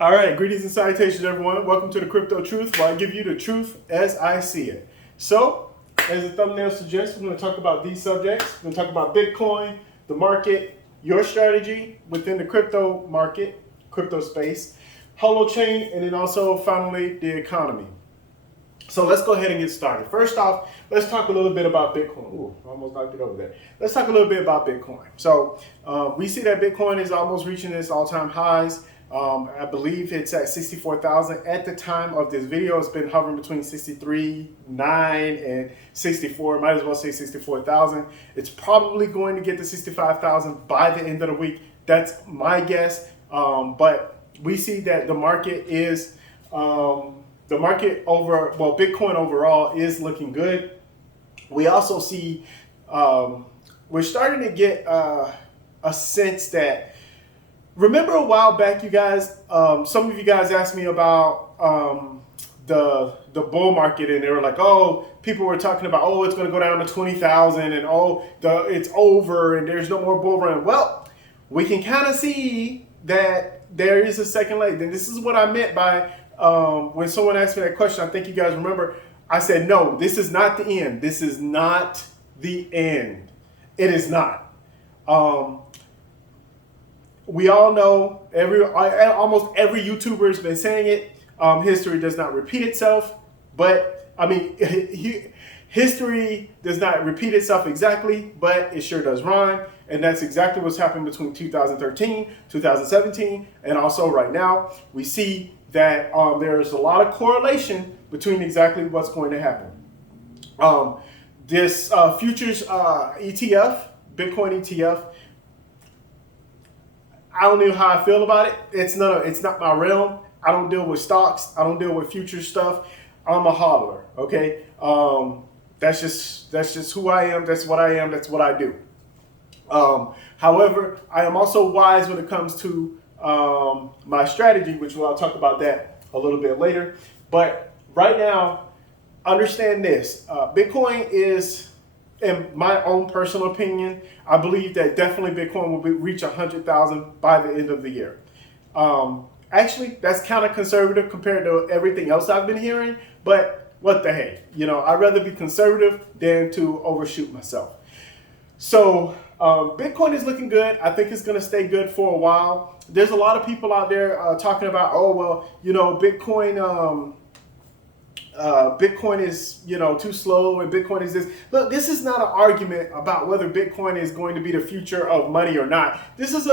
All right, greetings and salutations, everyone. Welcome to the Crypto Truth, where I give you the truth as I see it. So, as the thumbnail suggests, we're going to talk about these subjects. We're going to talk about Bitcoin, the market, your strategy within the crypto market, crypto space, Holochain, and then also, finally, the economy. So let's go ahead and get started. First off, let's talk a little bit about Bitcoin. Ooh, I almost knocked it over there. Let's talk a little bit about Bitcoin. So we see that Bitcoin is almost reaching its all-time highs. I believe it's at 64,000 at the time of this video. It's been hovering between 63,900 and 64. Might as well say 64,000. It's probably going to get to 65,000 by the end of the week. That's my guess. But we see that the market is Bitcoin overall is looking good. We also see we're starting to get a sense that, remember a while back, you guys, some of you guys asked me about the bull market, and they were like, oh, people were talking about, oh, it's going to go down to 20,000, and oh, it's over, and there's no more bull run. Well, we can kind of see that there is a second leg. And this is what I meant by when someone asked me that question. I think you guys remember, I said, no, this is not the end. This is not the end. It is not. We all know, almost every YouTuber has been saying it. History does not repeat itself, but I mean, history does not repeat itself exactly, but it sure does rhyme. And that's exactly what's happened between 2013, 2017, and also right now. We see that there's a lot of correlation between exactly what's going to happen. This futures ETF, Bitcoin ETF, I don't know how I feel about it. It's not my realm. I don't deal with stocks. I don't deal with future stuff. I'm a hodler. Okay, that's just who I am. That's what I am. That's what I do. However, I am also wise when it comes to my strategy, which I'll talk about that a little bit later. But right now, understand this: Bitcoin is, in my own personal opinion, I believe that definitely Bitcoin will reach 100,000 by the end of the year. Actually, that's kind of conservative compared to everything else I've been hearing, but what the heck? I'd rather be conservative than to overshoot myself. So Bitcoin is looking good. I think it's going to stay good for a while. There's a lot of people out there talking about, oh, well, Bitcoin... Bitcoin is, too slow, and Bitcoin is this. Look, this is not an argument about whether Bitcoin is going to be the future of money or not. This is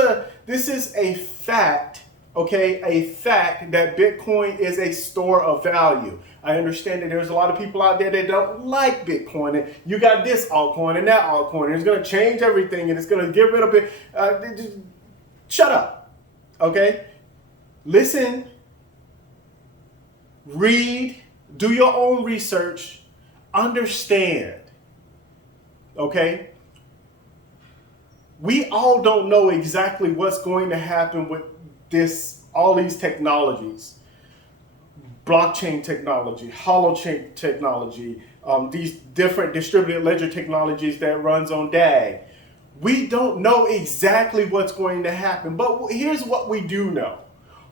a fact, okay? A fact that Bitcoin is a store of value. I understand that there's a lot of people out there that don't like Bitcoin. And you got this altcoin and that altcoin, and it's going to change everything, and it's going to get rid of it. Shut up, okay? Listen, read, do your own research, understand, okay? We all don't know exactly what's going to happen with all these technologies. Blockchain technology, holochain technology, these different distributed ledger technologies that runs on DAG. We don't know exactly what's going to happen, but here's what we do know.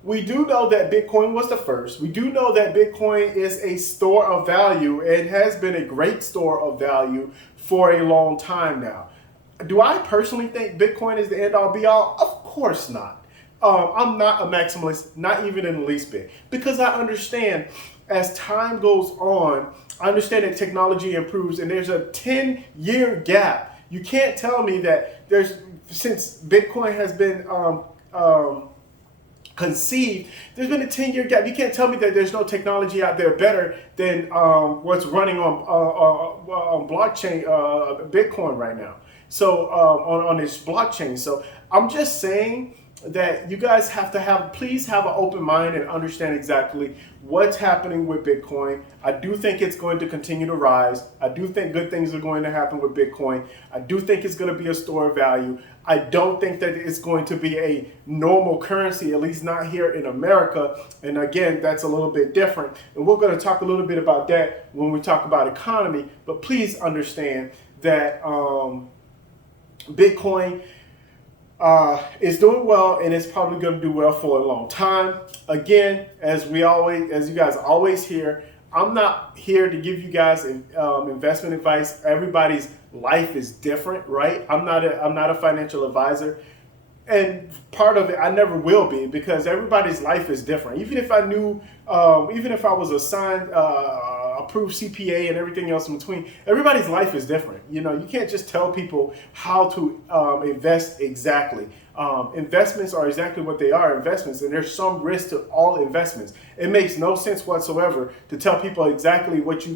We do know that Bitcoin was the first. We do know that Bitcoin is a store of value. It has been a great store of value for a long time now. Do I personally think Bitcoin is the end-all be-all? Of course not. I'm not a maximalist, not even in the least bit, because I understand as time goes on, I understand that technology improves, and there's a 10-year gap. You can't tell me that since Bitcoin has been conceived, there's been a 10-year gap. You can't tell me that there's no technology out there better than what's running on blockchain, Bitcoin right now. So on this blockchain. So I'm just saying that you guys have to please have an open mind and understand exactly what's happening with Bitcoin. I do think it's going to continue to rise. I do think good things are going to happen with Bitcoin. I do think it's going to be a store of value. I don't think that it's going to be a normal currency, at least not here in America. And again, that's a little bit different. And we're going to talk a little bit about that when we talk about economy. But please understand that Bitcoin It's doing well, and it's probably going to do well for a long time. Again, as you guys always hear, I'm not here to give you guys investment advice. Everybody's life is different, right? I'm not a financial advisor, and part of it I never will be, because everybody's life is different. Even if I knew, even if I was assigned approved CPA and everything else in between, everybody's life is different. You can't just tell people how to invest exactly. Investments are exactly what they are, investments, and there's some risk to all investments. It makes no sense whatsoever to tell people exactly what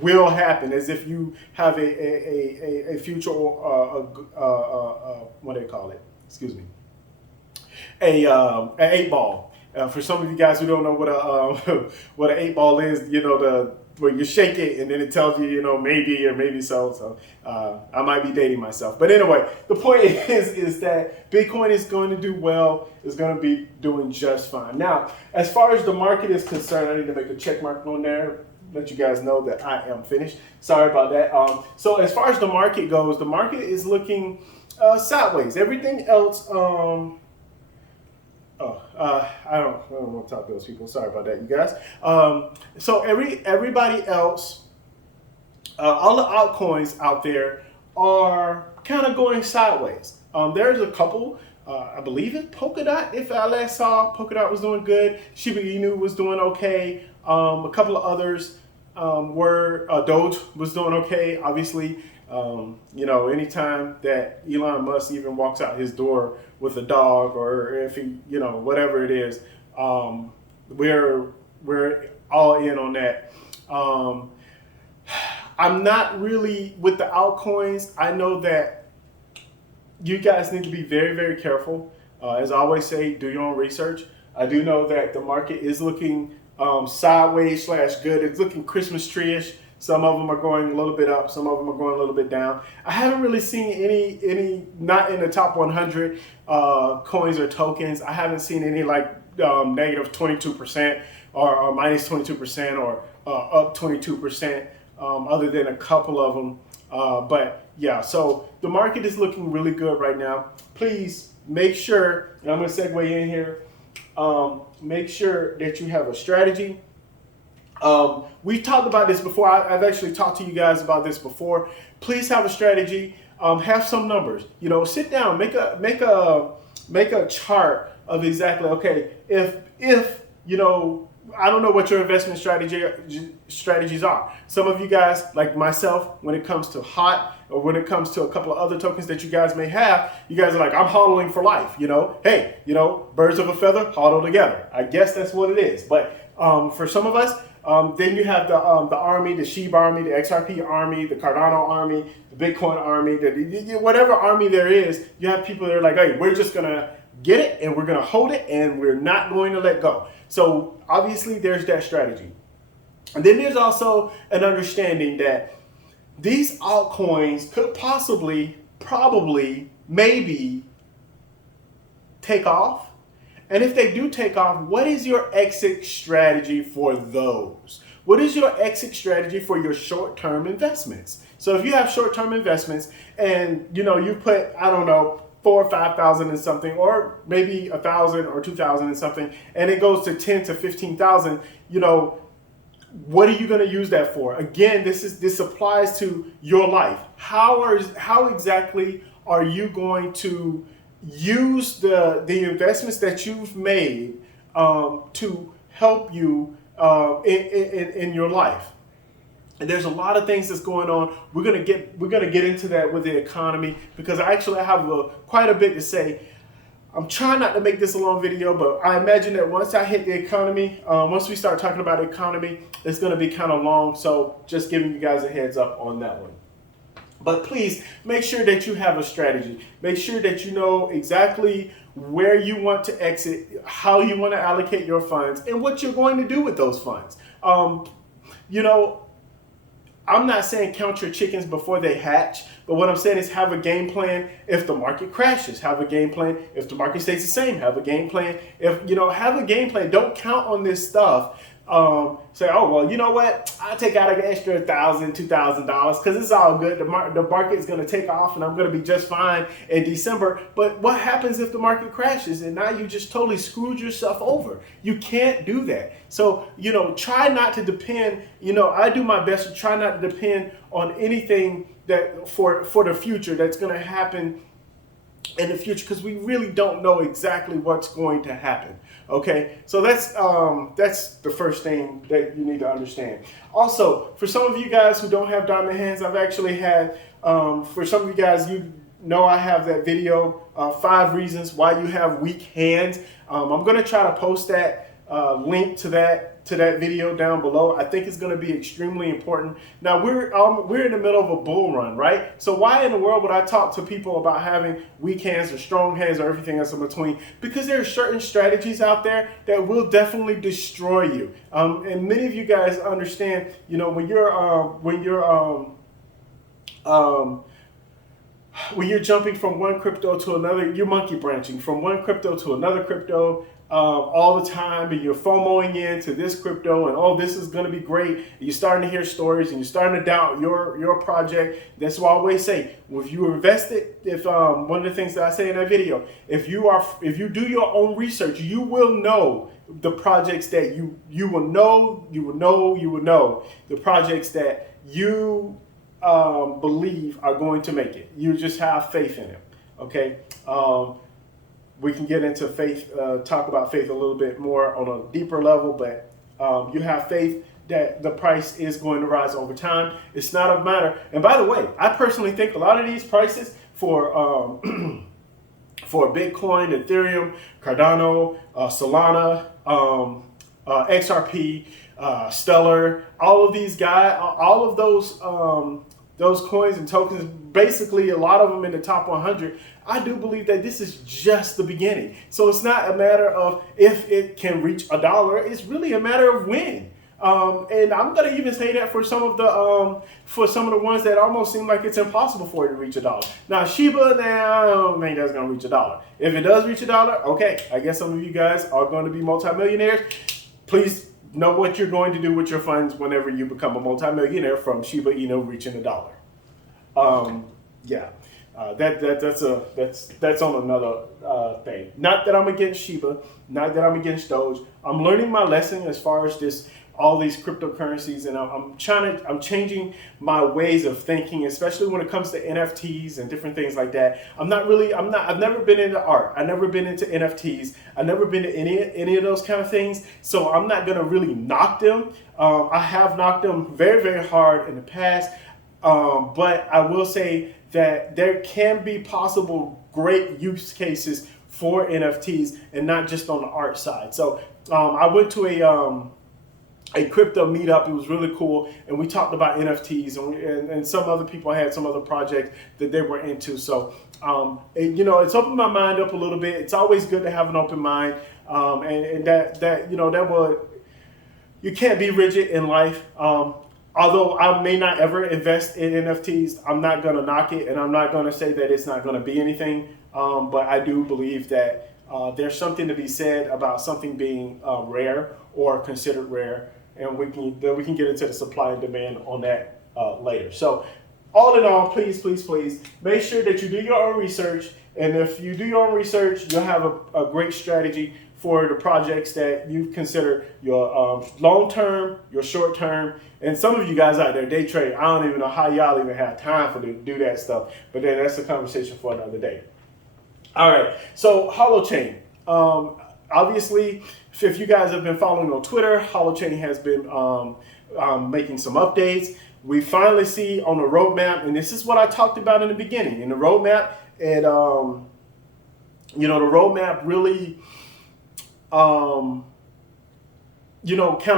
will happen, as if you have a future what do they call it? Excuse me. An 8 ball. For some of you guys who don't know what what an 8 ball is, where you shake it and then it tells you, maybe or maybe so. So I might be dating myself, but anyway, the point is that Bitcoin is going to do well. It's going to be doing just fine. Now, as far as the market is concerned, I need to make a check mark on there, let you guys know that I am finished. Sorry about that. So as far as the market goes, the market is looking sideways. Everything else. I don't want to talk to those people. Sorry about that, you guys. So everybody else, all the altcoins out there are kind of going sideways. There's a couple. I believe it's Polkadot. If I last saw, Polkadot was doing good. Shiba Inu was doing okay. A couple of others were Doge was doing okay. Obviously, anytime that Elon Musk even walks out his door with a dog, or if he, whatever it is, we're all in on that. I'm not really with the altcoins. I know that you guys need to be very, very careful. As I always say, do your own research. I do know that the market is looking sideways / good. It's looking Christmas tree-ish. Some of them are going a little bit up. Some of them are going a little bit down. I haven't really seen any not in the top 100 coins or tokens. I haven't seen any negative 22% or minus 22% or up 22%, other than a couple of them. But yeah, so the market is looking really good right now. Please make sure, and I'm going to segue in here, make sure that you have a strategy. We've talked about this before. I've actually talked to you guys about this before. Please have a strategy. Have some numbers. Sit down, make a chart of exactly, okay, if I don't know what your investment strategies are. Some of you guys, like myself, when it comes to HOT, or when it comes to a couple of other tokens that you guys may have, you guys are like, I'm hodling for life. Hey, birds of a feather hodl together. I guess that's what it is. But for some of us, then you have the army, the Shiba army, the XRP army, the Cardano army, the Bitcoin army, whatever army there is. You have people that are like, hey, we're just gonna get it and we're gonna hold it and we're not going to let go. So obviously there's that strategy. And then there's also an understanding that these altcoins could possibly, probably, maybe take off. And if they do take off, what is your exit strategy for those? What is your exit strategy for your short-term investments? So if you have short-term investments and you put, I don't know, 4,000 or 5,000 in something, or maybe 1,000 or 2,000 in something, and it goes to 10 to 15,000, what are you going to use that for? Again, this applies to your life. How exactly are you going to use the investments that you've made to help you in your life? And there's a lot of things that's going on. We're gonna get into that with the economy, because I have quite a bit to say. I'm trying not to make this a long video, but I imagine that once I hit the economy, once we start talking about the economy, it's going to be kind of long. So just giving you guys a heads up on that one. But please make sure that you have a strategy. Make sure that you know exactly where you want to exit, how you want to allocate your funds, and what you're going to do with those funds. I'm not saying count your chickens before they hatch, but what I'm saying is have a game plan if the market crashes. Have a game plan if the market stays the same. Have a game plan have a game plan. Don't count on this stuff say, oh, well, you know what? I'll take out an extra $1,000, $2,000 because it's all good. The market is going to take off and I'm going to be just fine in December. But what happens if the market crashes and now you just totally screwed yourself over? You can't do that. So, try not to depend, I do my best to try not to depend on anything that for the future that's going to happen in the future, because we really don't know exactly what's going to happen. Okay, so that's the first thing that you need to understand. Also, for some of you guys who don't have dominant hands, I've actually had, for some of you guys, I have that video, 5 reasons why you have weak hands. I'm going to try to post that link to that video down below. I think it's going to be extremely important. Now we're in the middle of a bull run, right? So why in the world would I talk to people about having weak hands or strong hands or everything else in between? Because there are certain strategies out there that will definitely destroy you. And many of you guys understand, when you're jumping from one crypto to another, you're monkey branching from one crypto to another crypto all the time, and you're FOMOing into this crypto, and oh, this is going to be great. And you're starting to hear stories, and you're starting to doubt your project. That's why I always say, if you invest it, one of the things that I say in that video, if you do your own research, you will know the projects that you will know the projects that you believe are going to make it. You just have faith in them. Okay. We can get into faith, talk about faith a little bit more on a deeper level, but you have faith that the price is going to rise over time. It's not a matter. And by the way, I personally think a lot of these prices for Bitcoin, Ethereum, Cardano, Solana, XRP, Stellar, all of these guys, all of those coins and tokens, basically a lot of them in the top 100, I do believe that this is just the beginning. So it's not a matter of if it can reach $1, it's really a matter of when. And I'm going to even say that for some of the ones that almost seem like it's impossible for it to reach $1. Now Shiba, now I don't think that's going to reach $1. If it does reach $1, okay, I guess some of you guys are going to be multimillionaires. Please know what you're going to do with your funds whenever you become a multimillionaire from Shiba Inu reaching $1. Yeah. That's on another thing. Not that I'm against Shiba, not that I'm against Doge. I'm learning my lesson as far as all these cryptocurrencies, and I'm changing my ways of thinking, especially when it comes to NFTs and different things like that. I've never been into art. I've never been into NFTs. I've never been to any of those kind of things. So I'm not gonna really knock them. I have knocked them very, very hard in the past. But I will say that there can be possible great use cases for NFTs and not just on the art side. So I went to a crypto meetup. It was really cool, and we talked about NFTs, and some other people had some other projects that they were into. So it's opened my mind up a little bit. It's always good to have an open mind, and you can't be rigid in life. Although I may not ever invest in NFTs, I'm not going to knock it, and I'm not going to say that it's not going to be anything. But I do believe that there's something to be said about something being rare or considered rare, and we can get into the supply and demand on that later. So all in all, please make sure that you do your own research. And if you do your own research, you'll have a great strategy for the projects that you consider your long-term, your short-term. And some of you guys out there, day trade, I don't even know how y'all even have time to do that stuff. But then that's a conversation for another day. All right, so Holochain. Obviously, if you guys have been following on Twitter, Holochain has been making some updates. We finally see on the roadmap, and this is what I talked about in the beginning. In the roadmap, and the roadmap really kind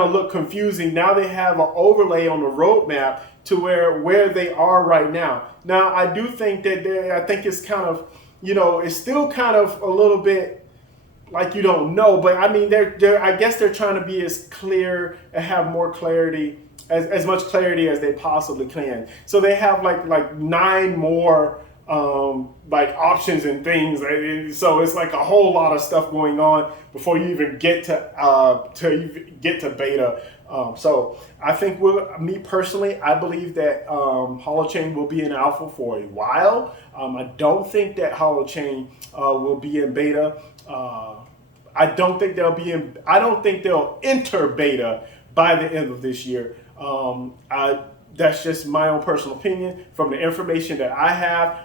of look confusing. Now they have an overlay on the roadmap to where they are right now. Now I do think that I think it's kind of, it's still kind of a little bit like you don't know, but I mean I guess they're trying to be as clear and have more clarity, as much clarity as they possibly can. So they have like 9 more like options and things. And so it's like a whole lot of stuff going on before you even get to beta. So I think me personally, I believe that Holochain will be in alpha for a while. I don't think that Holochain will be in beta. I don't think they'll enter beta by the end of this year. That's just my own personal opinion from the information that I have.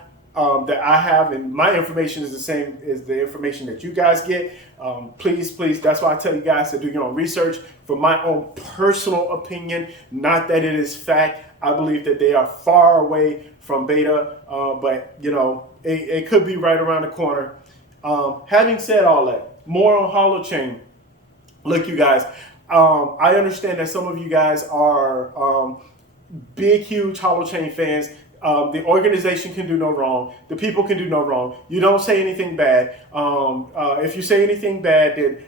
And my information is the same as the information that you guys get. Please, that's why I tell you guys to do your own research. From my own personal opinion, not that it is fact. I believe that they are far away from beta, but it could be right around the corner. Having said all that, more on Holochain. Look, you guys, I understand that some of you guys are big, huge Holochain fans. The organization can do no wrong. The people can do no wrong. You don't say anything bad. If you say anything bad, then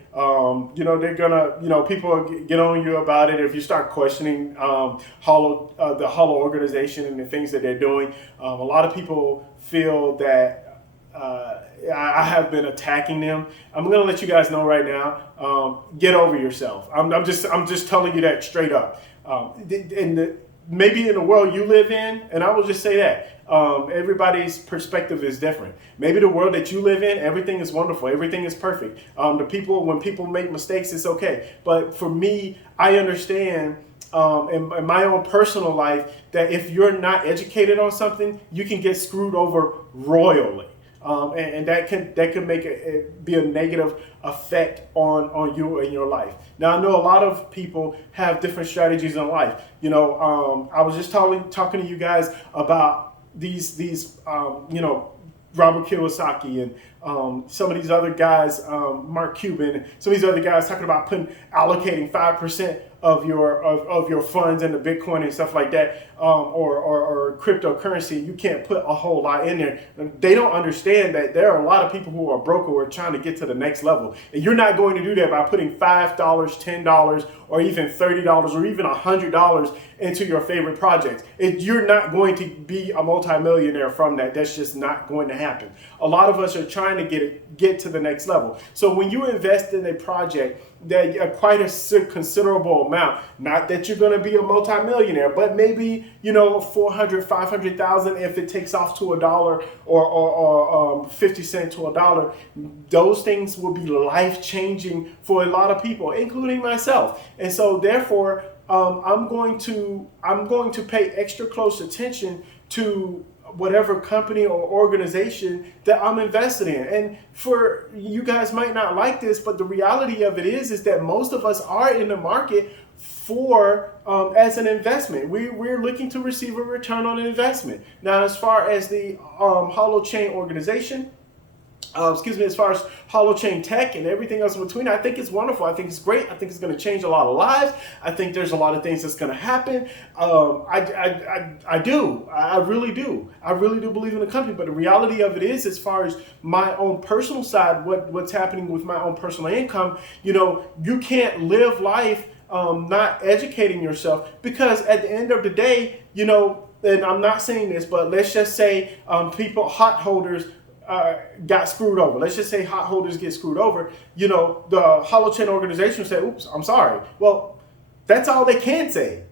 they're gonna, people get on you about it. If you start questioning the Holo organization and the things that they're doing, a lot of people feel that I have been attacking them. I'm gonna let you guys know right now. Get over yourself. I'm just telling you that straight up. Maybe in the world you live in, and I will just say that everybody's perspective is different. Maybe the world that you live in, everything is wonderful, everything is perfect. When people make mistakes, it's okay. But for me, I understand in my own personal life that if you're not educated on something, you can get screwed over royally. And that can make it be a negative effect on you and your life. Now, I know a lot of people have different strategies in life. I was just talking to you guys about these Robert Kiyosaki and some of these other guys, Mark Cuban, and some of these other guys talking about allocating 5% of your funds into Bitcoin and stuff like that, or cryptocurrency. You can't put a whole lot in there. They don't understand that there are a lot of people who are broke who are trying to get to the next level, and you're not going to do that by putting $5, $10, or even $30, or even $100 into your favorite projects. You're not going to be a multimillionaire from that. That's just not going to happen. A lot of us are trying to get to the next level. So when you invest in a project that quite a considerable amount, not that you're going to be a multimillionaire, but maybe 400, 500,000 if it takes off to $1 or 50 cents to $1, those things will be life changing for a lot of people, including myself. And so therefore, I'm going to pay extra close attention to whatever company or organization that I'm invested in. And for you guys might not like this, but the reality of it is that most of us are in the market for as an investment. We're looking to receive a return on investment. Now, as far as the Holochain organization, as far as Holochain tech and everything else in between, I think it's wonderful. I think it's great. I think it's going to change a lot of lives. I think there's a lot of things that's going to happen. I do. I really do. I really do believe in the company. But the reality of it is, as far as my own personal side, what's happening with my own personal income, you can't live life not educating yourself, because at the end of the day, and I'm not saying this, but let's just say hot holders got screwed over. Let's just say hot holders get screwed over. The Holochain organization said, "Oops, I'm sorry." Well, that's all they can say.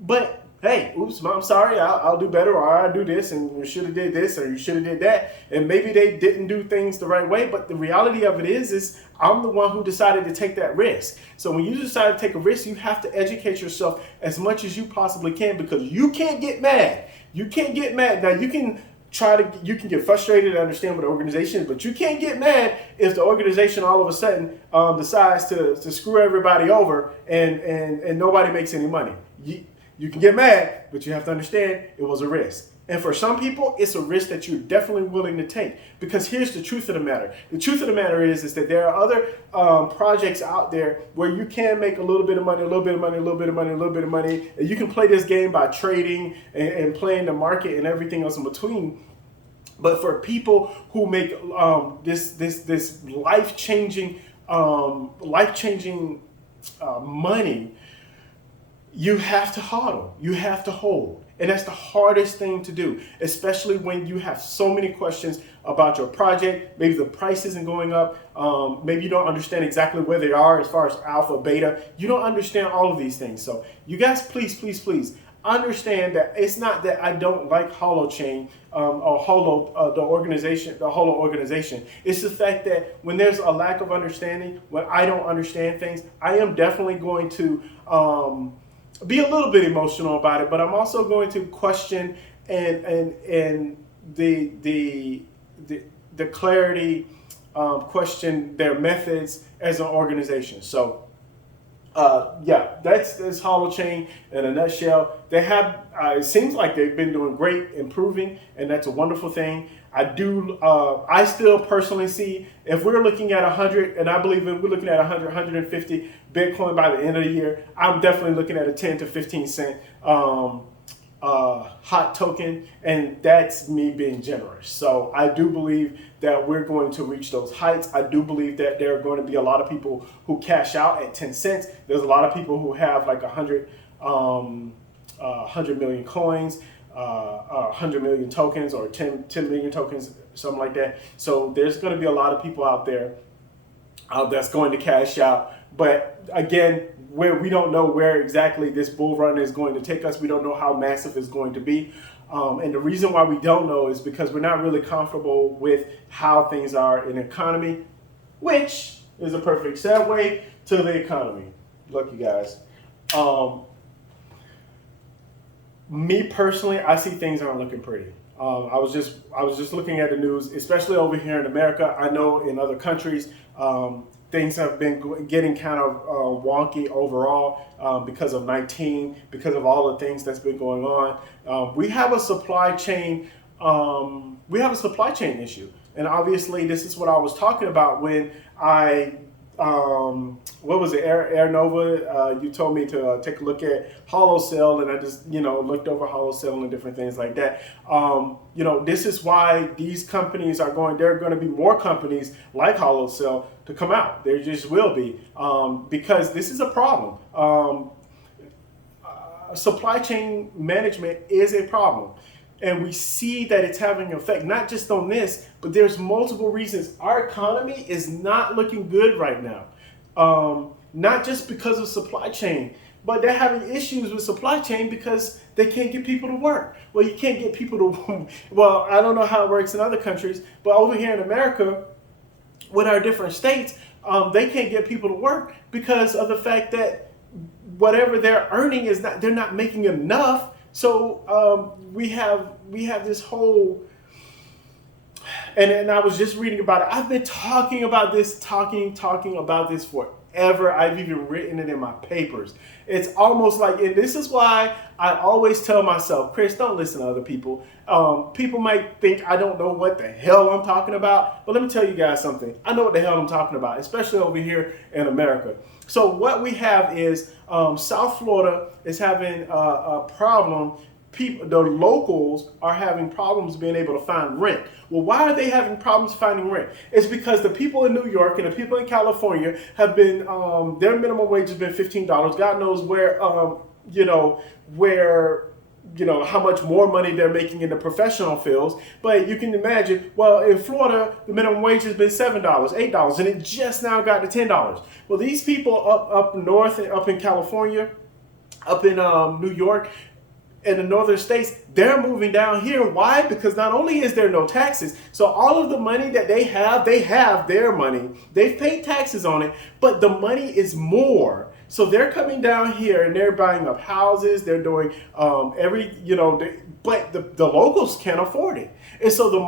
But hey, oops, I'm sorry. I'll do better, or I'll do this, and you should have did this, or you should have did that. And maybe they didn't do things the right way. But the reality of it is I'm the one who decided to take that risk. So when you decide to take a risk, you have to educate yourself as much as you possibly can, because you can't get mad. You can't get mad. Now you can get frustrated and understand what the organization is, but you can't get mad if the organization all of a sudden decides to screw everybody over and nobody makes any money. You can get mad, but you have to understand it was a risk. And for some people, it's a risk that you're definitely willing to take, because here's the truth of the matter. The truth of the matter is that there are other projects out there where you can make a little bit of money, a little bit of money, a little bit of money, a little bit of money. And you can play this game by trading and playing the market and everything else in between. But for people who make this life-changing money, you have to hodl. You have to hold. And that's the hardest thing to do, especially when you have so many questions about your project. Maybe the price isn't going up. Maybe you don't understand exactly where they are as far as alpha, beta. You don't understand all of these things. So you guys, please understand that it's not that I don't like Holochain or the Holo organization. It's the fact that when there's a lack of understanding, when I don't understand things, I am definitely going to be a little bit emotional about it, but I'm also going to question and the clarity, question their methods as an organization. So yeah, that's Holochain in a nutshell. They have, it seems like they've been doing great, improving, and that's a wonderful thing. I still personally see, if we're looking at 100, and I believe if we're looking at 100, 150 Bitcoin by the end of the year, I'm definitely looking at a 10 to 15 cent hot token, and that's me being generous. So I do believe that we're going to reach those heights. I do believe that there are going to be a lot of people who cash out at 10 cents. There's a lot of people who have like 100 million coins, 100 million tokens, or 10 million tokens, something like that. So there's going to be a lot of people out there that's going to cash out. But again, where we don't know where exactly this bull run is going to take us. We don't know how massive it's going to be. And the reason why we don't know is because we're not really comfortable with how things are in the economy, which is a perfect segue to the economy. Look, you guys, me personally, I see things aren't looking pretty. I was just looking at the news, especially over here in America. I know in other countries, things have been getting kind of wonky overall because of 19, because of all the things that's been going on. We have a supply chain. Issue, and obviously this is what I was talking about when I. What was it, Air Nova? You told me to take a look at Holochain, and I just, looked over Holochain and different things like that. This is why these companies there are going to be more companies like Holochain to come out. There just will be, because this is a problem. Supply chain management is a problem. And we see that it's having an effect, not just on this, but there's multiple reasons. Our economy is not looking good right now. Not just because of supply chain, but they're having issues with supply chain because they can't get people to work. Well, you can't get people to, well, I don't know how it works in other countries, but over here in America, with our different states, they can't get people to work because of the fact that whatever they're earning they're not making enough. So we have this whole, and I was just reading about it. I've been talking about this forever. I've even written it in my papers. It's almost like, and this is why I always tell myself, Chris, don't listen to other people. People might think I don't know what the hell I'm talking about, but let me tell you guys something. I know what the hell I'm talking about, especially over here in America. So what we have is South Florida is having a problem. The locals are having problems being able to find rent. Well, why are they having problems finding rent? It's because the people in New York and the people in California have been, their minimum wage has been $15. God knows where, how much more money they're making in the professional fields. But you can imagine, well, in Florida, the minimum wage has been $7, $8, and it just now got to $10. Well, these people up north and up in California, up in New York, in the northern states, they're moving down here. Why? Because not only is there no taxes, so all of the money that they have their money. They've paid taxes on it, but the money is more. So they're coming down here and they're buying up houses. They're doing but the locals can't afford it. And so the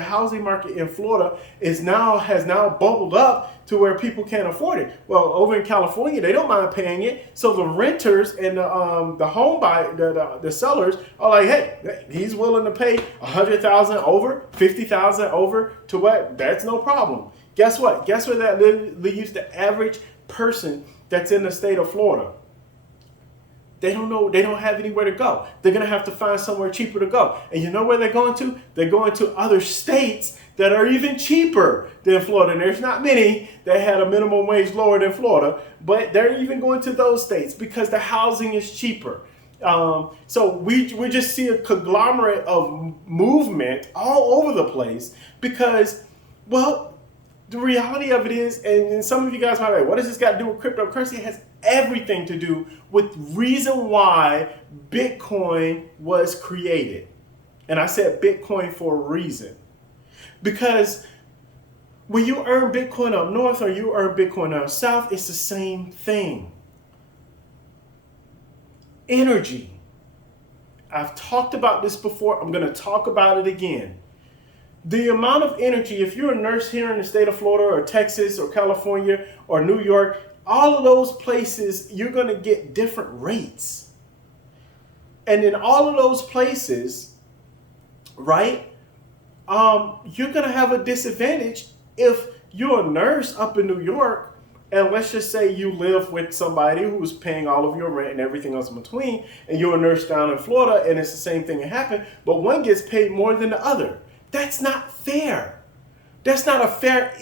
housing market in Florida has now bubbled up to where people can't afford it. Well, over in California, they don't mind paying it. So the renters and the home buyer, the sellers are like, hey, he's willing to pay $100,000 over, $50,000 over to what? That's no problem. Guess what? Guess what that leaves the average person that's in the state of Florida? They don't know. They don't have anywhere to go. They're going to have to find somewhere cheaper to go. And you know where they're going to? They're going to other states that are even cheaper than Florida. And there's not many that had a minimum wage lower than Florida, but they're even going to those states because the housing is cheaper. So we just see a conglomerate of movement all over the place because, well, the reality of it is, and some of you guys might be like, what does this got to do with cryptocurrency? It has everything to do with reason why Bitcoin was created. And I said Bitcoin for a reason. Because when you earn Bitcoin up north or you earn Bitcoin up south, it's the same thing. Energy. I've talked about this before. I'm going to talk about it again. The amount of energy, if you're a nurse here in the state of Florida or Texas or California or New York, all of those places, you're going to get different rates. And in all of those places, right, you're going to have a disadvantage if you're a nurse up in New York. And let's just say you live with somebody who's paying all of your rent and everything else in between, and you're a nurse down in Florida, and it's the same thing that happened, but one gets paid more than the other. That's not fair. That's not a fair.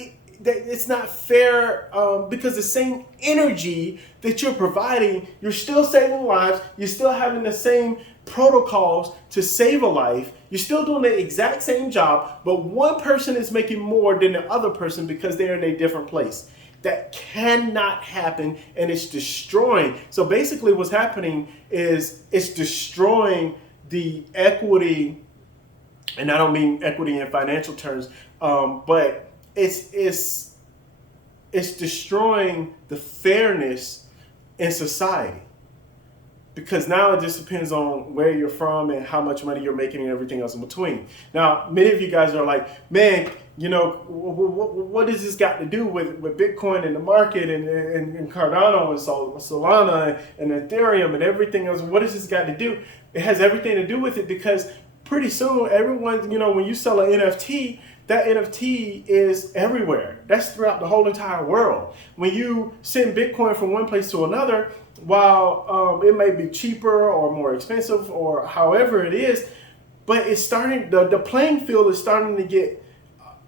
It's not fair because the same energy that you're providing, you're still saving lives. You're still having the same protocols to save a life. You're still doing the exact same job, but one person is making more than the other person because they're in a different place. That cannot happen, and it's destroying. So basically what's happening is it's destroying the equity, and I don't mean equity in financial terms, but it's destroying the fairness in society. Because now it just depends on where you're from and how much money you're making and everything else in between. Now, many of you guys are like, man, you know, what does this got to do with Bitcoin and the market and Cardano and Solana and Ethereum and everything else? What does this got to do? It has everything to do with it because pretty soon everyone, you know, when you sell an NFT, that NFT is everywhere. That's throughout the whole entire world. When you send Bitcoin from one place to another, while it may be cheaper or more expensive or however it is, but it's starting, the playing field is starting to get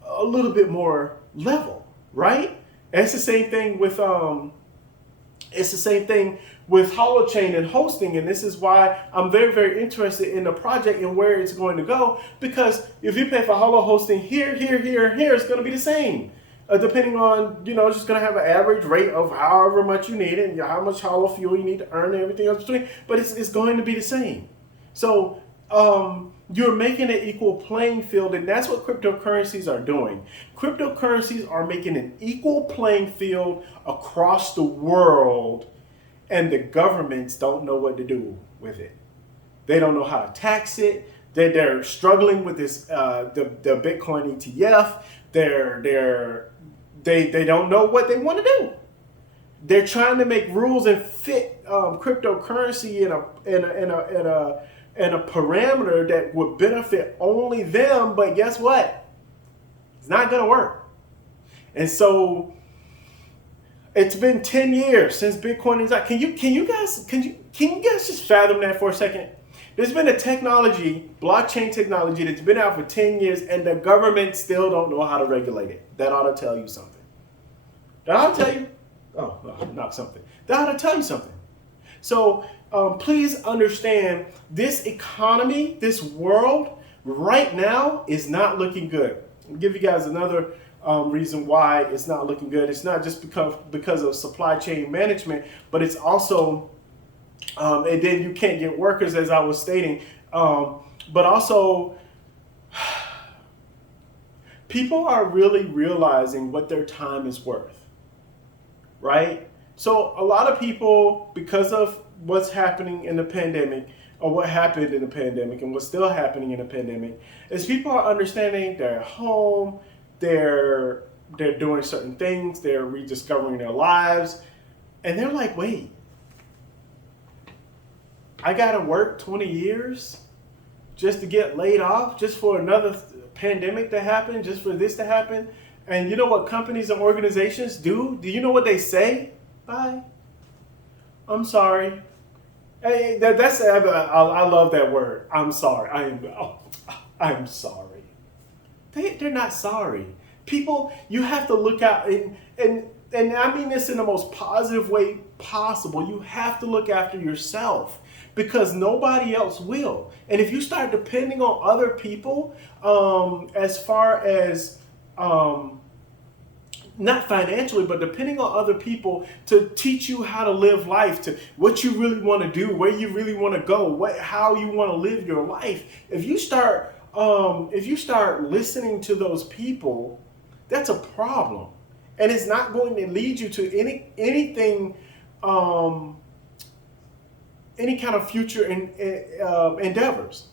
a little bit more level, right? And it's the same thing with Holochain and hosting, and this is why I'm very, very interested in the project and where it's going to go, because if you pay for Holo hosting here, it's going to be the same. Depending on, you know, it's just going to have an average rate of however much you need and how much Holo fuel you need to earn and everything else between, but it's going to be the same. So you're making an equal playing field, and that's what cryptocurrencies are doing. Cryptocurrencies are making an equal playing field across the world, and the governments don't know what to do with it. They don't know how to tax it. They're struggling with this the Bitcoin ETF. They don't know what they want to do. They're trying to make rules and fit cryptocurrency in a parameter that would benefit only them. But guess what? It's not going to work. And so it's been 10 years since Bitcoin is out. Can you guys just fathom that for a second? There's been a technology, blockchain technology, that's been out for 10 years, and the government still don't know how to regulate it. That ought to tell you something. That ought to tell you, not something. That ought to tell you something. So please understand, this economy, this world right now is not looking good. I'll give you guys another reason why it's not looking good. It's not just because of supply chain management, but it's also and then you can't get workers, as I was stating. But also, people are really realizing what their time is worth, right? So a lot of people, because of what's happening in the pandemic, or what happened in the pandemic and what's still happening in the pandemic, is people are understanding they're at home, they're doing certain things, they're rediscovering their lives, and they're like, wait, I gotta work 20 years just to get laid off, just for another pandemic to happen, just for this to happen. And you know what companies and organizations do? Do you know what they say? Bye. I'm sorry. Hey, I love that word. I'm sorry. I'm sorry. They're not sorry. People, you have to look out, and I mean this in the most positive way possible. You have to look after yourself. because nobody else will. And if you start depending on other people, as far as not financially, but depending on other people to teach you how to live life, to what you really want to do, where you really want to go, how you want to live your life. If you start listening to those people, that's a problem, and it's not going to lead you to anything, any kind of future endeavors.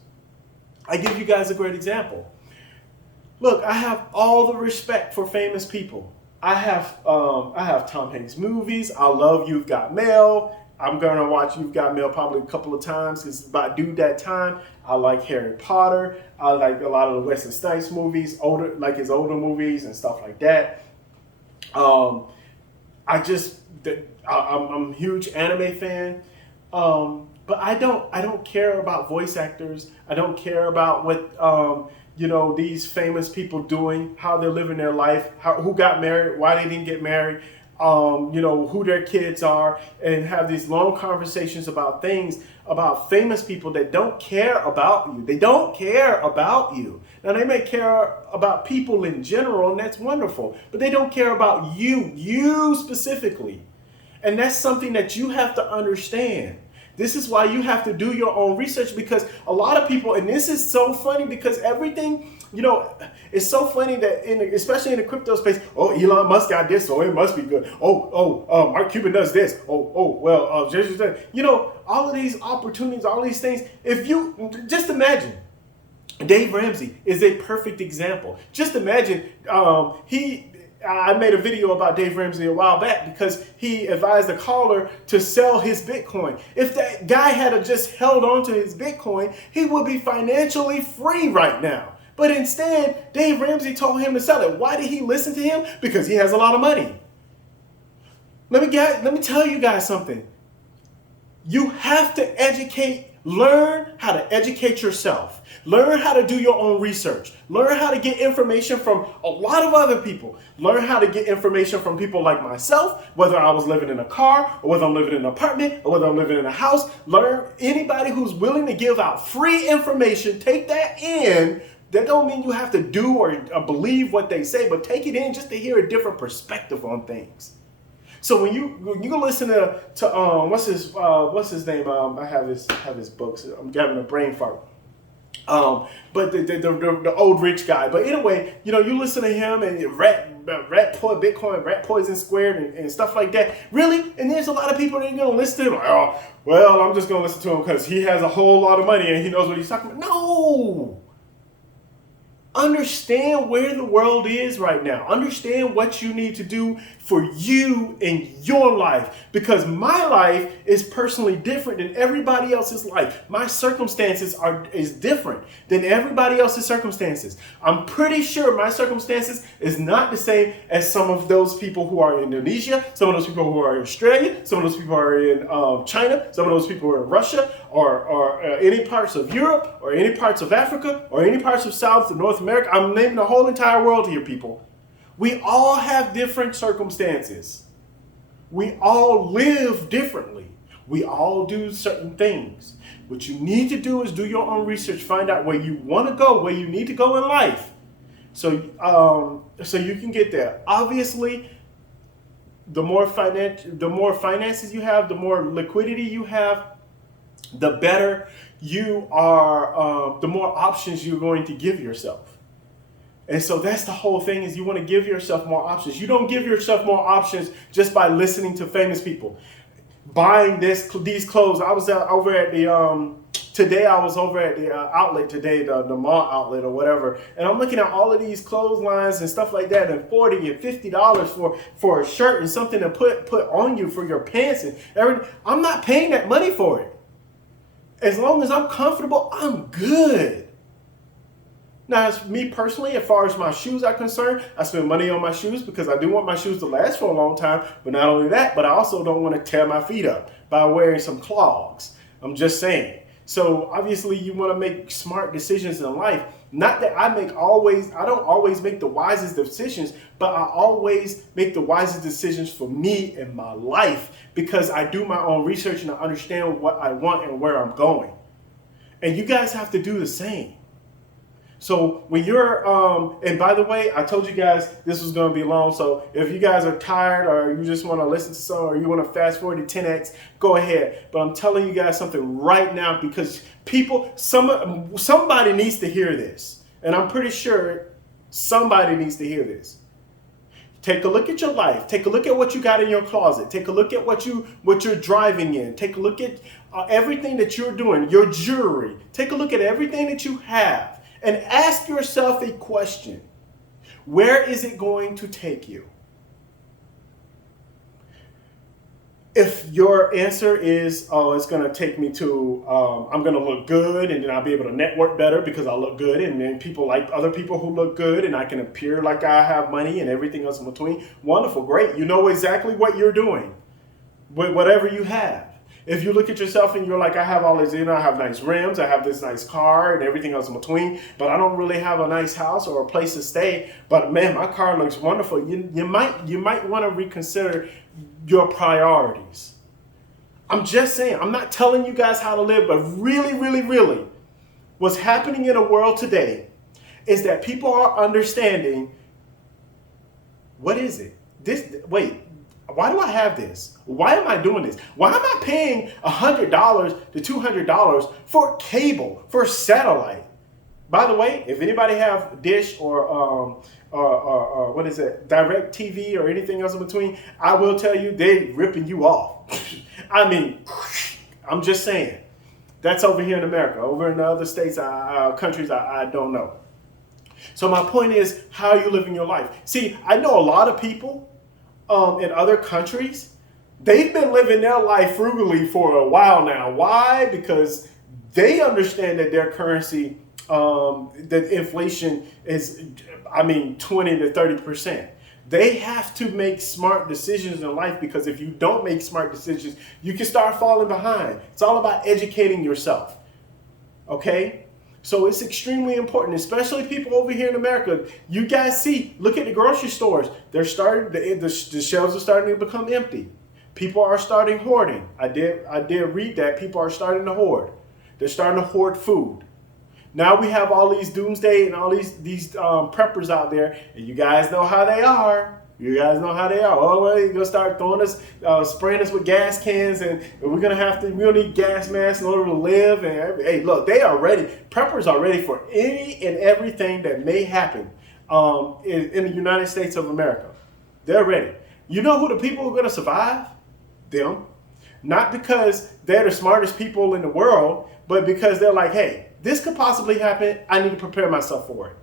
I give you guys a great example. Look, I have all the respect for famous people. I have Tom Hanks movies. I love You've Got Mail. I'm gonna watch You've Got Mail probably a couple of times. It's about due that time. I like Harry Potter. I like a lot of the Wesley Snipes movies, his older movies and stuff like that. I'm a huge anime fan. But I don't care about voice actors. I don't care about what these famous people doing, how they're living their life, who got married, why they didn't get married, who their kids are, and have these long conversations about things, about famous people that don't care about you. They don't care about you. Now, they may care about people in general, and that's wonderful, but they don't care about you specifically. And that's something that you have to understand. This is why you have to do your own research, because a lot of people, and this is so funny because everything, it's so funny that especially in the crypto space, oh, Elon Musk got this, so it must be good. Mark Cuban does this. All of these opportunities, all these things. If you just imagine, Dave Ramsey is a perfect example. Just imagine, I made a video about Dave Ramsey a while back because he advised a caller to sell his Bitcoin. If that guy had just held on to his Bitcoin, he would be financially free right now. But instead, Dave Ramsey told him to sell it. Why did he listen to him? Because he has a lot of money. Let me tell you guys something. You have to learn how to educate yourself. Learn how to do your own research. Learn how to get information from a lot of other people. Learn how to get information from people like myself, whether I was living in a car, or whether I'm living in an apartment, or whether I'm living in a house. Learn anybody who's willing to give out free information. Take that in. That don't mean you have to do or believe what they say, but take it in just to hear a different perspective on things. So when you listen to what's his name? I have his books. I'm having a brain fart. But the old rich guy. But anyway, you listen to him and Bitcoin, Rat Poison Squared, and stuff like that. Really? And there's a lot of people that ain't gonna listen to him. Like, oh, well, I'm just gonna listen to him because he has a whole lot of money and he knows what he's talking about. No. Understand where the world is right now. Understand what you need to do for you in your life. Because my life is personally different than everybody else's life. My circumstances is different than everybody else's circumstances. I'm pretty sure my circumstances is not the same as some of those people who are in Indonesia, some of those people who are in Australia, some of those people who are in China, some of those people who are in Russia, or any parts of Europe, or any parts of Africa, or any parts of South and North America. I'm naming the whole entire world here, people. We all have different circumstances. We all live differently. We all do certain things. What you need to do is do your own research, find out where you want to go, where you need to go in life, so you can get there. Obviously, the more finances you have, the more liquidity you have, the better you are, the more options you're going to give yourself. And so that's the whole thing, is you want to give yourself more options. You don't give yourself more options just by listening to famous people. Buying these clothes. I was over at the today. I was over at the outlet today, the mall outlet or whatever, and I'm looking at all of these clotheslines and stuff like that, and $40 and $50 for a shirt and something to put on you for your pants and everything. I'm not paying that money for it. As long as I'm comfortable, I'm good. Now, as me personally, as far as my shoes are concerned, I spend money on my shoes because I do want my shoes to last for a long time. But not only that, but I also don't want to tear my feet up by wearing some clogs. I'm just saying. So obviously you want to make smart decisions in life. Not that I don't always make the wisest decisions, but I always make the wisest decisions for me and my life because I do my own research and I understand what I want and where I'm going. And you guys have to do the same. So when you're, and by the way, I told you guys this was going to be long. So if you guys are tired or you just want to listen to some or you want to fast forward to 10x, go ahead. But I'm telling you guys something right now because somebody needs to hear this. And I'm pretty sure somebody needs to hear this. Take a look at your life. Take a look at what you got in your closet. Take a look at what you're driving in. Take a look at everything that you're doing, your jewelry. Take a look at everything that you have. And ask yourself a question. Where is it going to take you? If your answer is, oh, it's going to take me to, I'm going to look good and then I'll be able to network better because I look good and then people like other people who look good and I can appear like I have money and everything else in between. Wonderful, great. You know exactly what you're doing with whatever you have. If you look at yourself and you're like, I have all this, I have nice rims, I have this nice car and everything else in between, but I don't really have a nice house or a place to stay. But man, my car looks wonderful. You might want to reconsider your priorities. I'm just saying, I'm not telling you guys how to live, but really, really, really, what's happening in the world today is that people are understanding, what is it? Why do I have this? Why am I doing this? Why am I paying $100 to $200 for cable, for satellite? By the way, if anybody have Dish or what is it, Direct TV or anything else in between, I will tell you, they're ripping you off. I mean, I'm just saying. That's over here in America. Over in the other states, countries, I don't know. So my point is, how are you living your life? See, I know a lot of people in other countries, they've been living their life frugally for a while now. Why? Because they understand that their currency, that inflation is, 20 to 30%. They have to make smart decisions in life because if you don't make smart decisions, you can start falling behind. It's all about educating yourself. Okay? So it's extremely important, especially people over here in America. You guys see, look at the grocery stores. They're starting, the shelves are starting to become empty. People are starting hoarding. I did read that people are starting to hoard. They're starting to hoard food. Now we have all these doomsday and all these preppers out there, and you guys know how they are. You guys know how they are. Oh, well, you're gonna start throwing us, spraying us with gas cans, and we're gonna need gas masks in order to live. And hey, look, they are ready. Preppers are ready for any and everything that may happen in the United States of America. They're ready. You know who the people who are gonna survive? Them. Not because they're the smartest people in the world, but because they're like, hey, this could possibly happen. I need to prepare myself for it.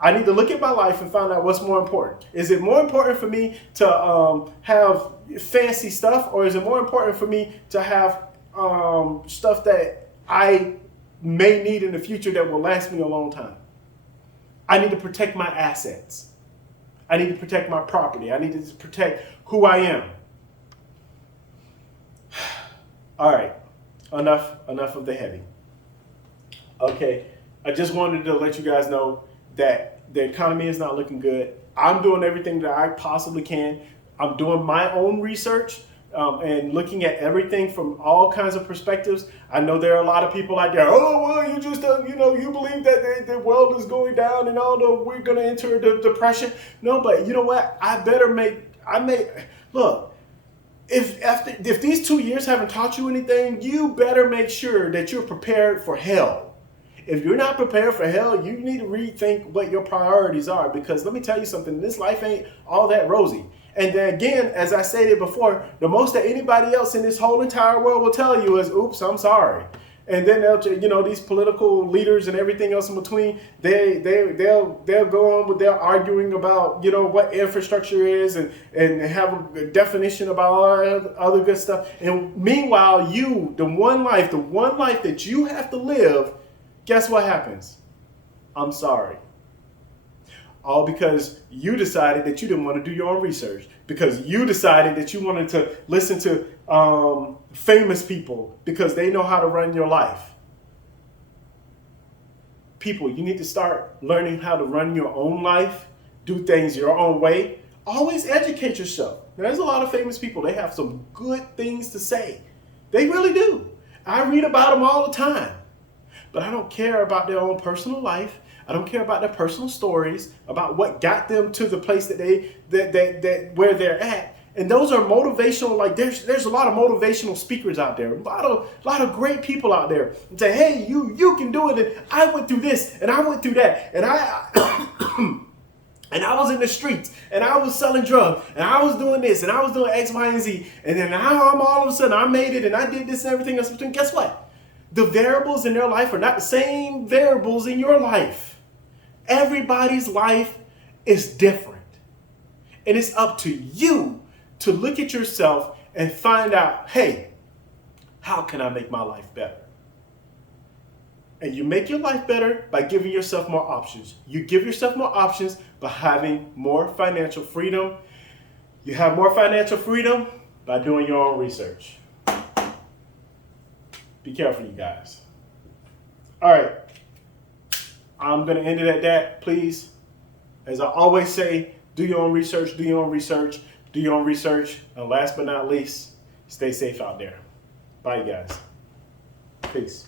I need to look at my life and find out what's more important. Is it more important for me to have fancy stuff, or is it more important for me to have stuff that I may need in the future that will last me a long time? I need to protect my assets. I need to protect my property. I need to protect who I am. All right, enough of the heavy. Okay, I just wanted to let you guys know that the economy is not looking good. I'm doing everything that I possibly can. I'm doing my own research and looking at everything from all kinds of perspectives. I know there are a lot of people out there, oh, well, you just, you believe that the world is going down and we're going to enter a depression. No, but you know what? Look, if these 2 years haven't taught you anything, you better make sure that you're prepared for hell. If you're not prepared for hell, you need to rethink what your priorities are, because let me tell you something, this life ain't all that rosy. And then again, as I stated before, the most that anybody else in this whole entire world will tell you is, oops, I'm sorry. And then they'll, these political leaders and everything else in between, they'll go on with their arguing about, what infrastructure is and have a definition about all other good stuff. And meanwhile, the one life that you have to live, guess what happens? I'm sorry. All because you decided that you didn't want to do your own research. Because you decided that you wanted to listen to famous people because they know how to run your life. people, you need to start learning how to run your own life, do things your own way. Always educate yourself. There's a lot of famous people. They have some good things to say. They really do. I read about them all the time. But I don't care about their own personal life. I don't care about their personal stories, about what got them to the place that where they're at. And those are motivational. Like there's a lot of motivational speakers out there, a lot of great people out there. And say, hey, you can do it. And I went through this, and I went through that, and I and I was in the streets, and I was selling drugs, and I was doing this, and I was doing X, Y, and Z, and then now I'm all of a sudden I made it, and I did this and everything else between. Guess what? The variables in their life are not the same variables in your life. Everybody's life is different. And it's up to you to look at yourself and find out, hey, how can I make my life better? And you make your life better by giving yourself more options. You give yourself more options by having more financial freedom. You have more financial freedom by doing your own research. Be careful, you guys. All right. I'm going to end it at that. Please, as I always say, do your own research, do your own research, do your own research. And last but not least, stay safe out there. Bye, guys. Peace.